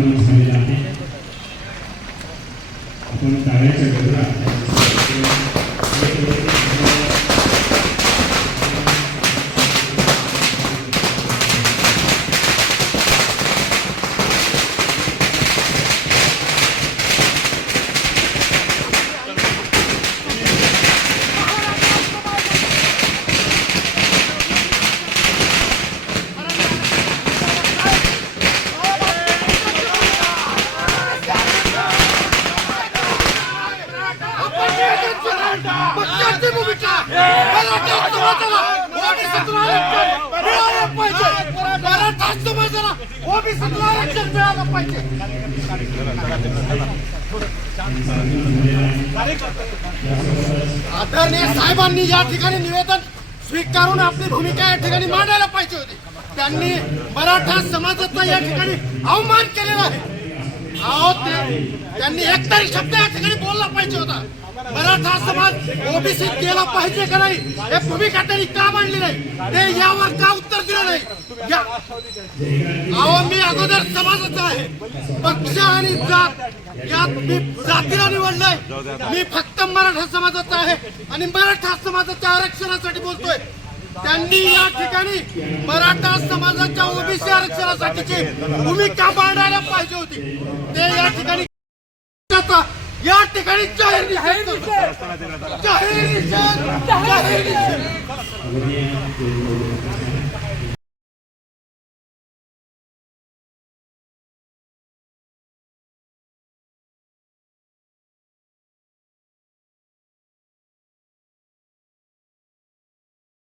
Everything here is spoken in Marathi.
कार्यक्रम झालेला आहे आपण ताळ्याच्या गजरात भूमिका मराठा समाजाला ओबीसीतून आरक्षण मिळालं पाहिजे. मराठा समाजाला ओबीसीतून आरक्षण मिळालं पाहिजे. आदरणीय साहेबांनी या ठिकाणी निवेदन स्वीकारून आपली भूमिका या ठिकाणी मांडायला पाहिजे होती. त्यांनी मराठा समाजाचा या ठिकाणी अवमान केलेला आहे. अहो त्यांनी त्यांनी एकतरी शब्द या ठिकाणी बोलला पाहिजे होता. मराठा समाज ओबीसी केला पाहिजे का नाही हे भूमिका त्यांनी का मांडली नाही ते यावर का उत्तर दिलं नाही? या. अहो मी अगोदर समाजाचा आहे. पक्ष आणि जात यात मी जातीला निवडलंय. मी फक्त मराठा समाजाचा आहे आणि मराठा समाजाच्या आरक्षणासाठी बोलतोय. त्यांनी या ठिकाणी मराठा समाजाच्या ओबीसी आरक्षणासाठीची भूमिका मांडायला पाहिजे होती. ते या ठिकाणी या ठिकाणी जाहीर निषेध जाहीर निषेध. जाहीर निषेध.